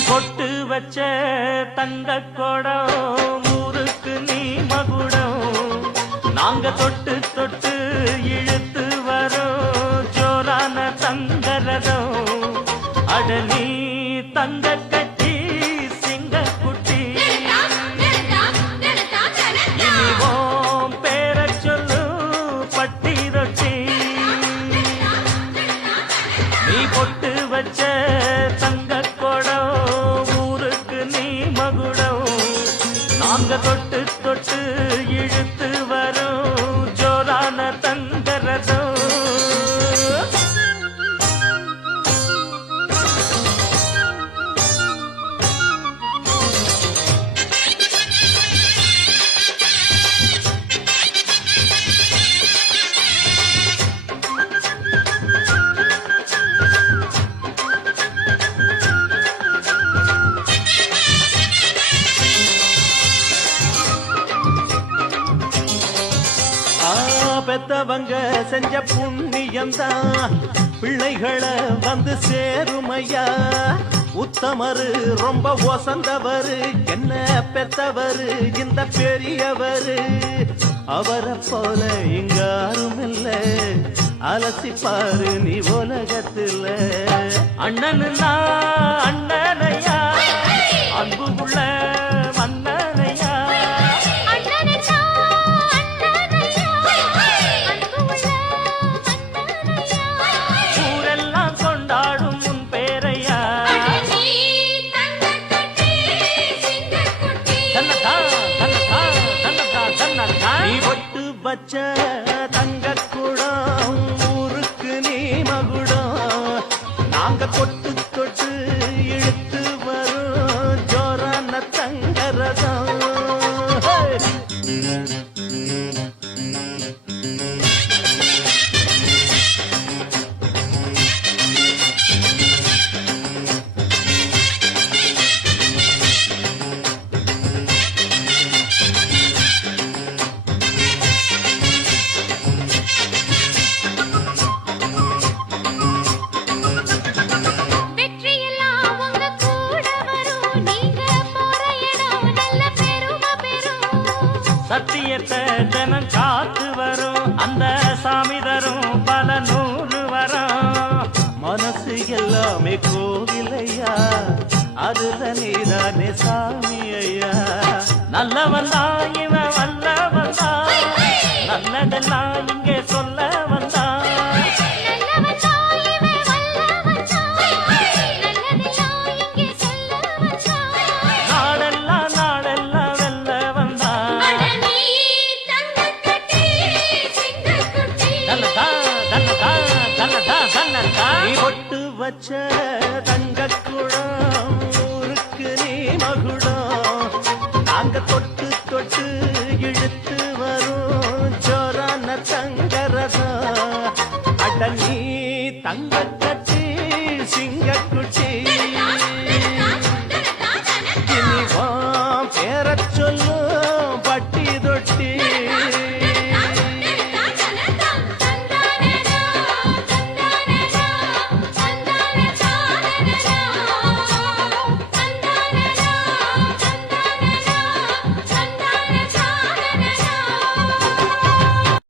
பொட்டு வச்ச தங்க கொடம் ஊருக்கு நீ மகுடம் நாங்க தொட்டு தொட்டு இழுத்து வரோம் ஜோரான தங்கரதம் அடலி தங்க கட்டி சிங்க குட்டி இனிவோம் பேர சொல்லு பட்டி ரொட்டி நீ பொட்டு வச்ச தங்க நாங்க தொட்டு தொட்டு இழுத்து வரும் ஜோரான தங்கரதம் பெத்தவங்க செஞ்ச புண்ணியம்தான் பிள்ளைகளை வந்து சேருமையா உத்தமரு ரொம்ப ஒசந்தவரு என்ன பெத்தவரு இந்த பெரியவரு அவரை போல இங்க யாரும் இல்ல அலசிப்பாரு நீ உலகத்துல அண்ணனுன்னா அண்ணனையா அன்புக்குள்ள மன்னனையா வச்ச தங்க குடம் ஊருக்கு நீ மகுடம் நாங்க தொட்டு தொட்டு இழுத்து வரும் ஜோரான தங்கரதம் சத்தியத்தை தினம் காத்து வரும் அந்த சாமி தரும் பல நூறு வரும் மனசு எல்லாமே கோவிலையா அதுல நீதானே சாமி ஐயா நல்லவன் தான் இவன் வல்லவன் தான் நல்லதெல்லாம் இங்கே சொல்ல வந்தான் பொட்டு வச்ச தங்க குடம் ஊருக்கு நீ மகுடம் நாங்க தொட்டு தொட்டு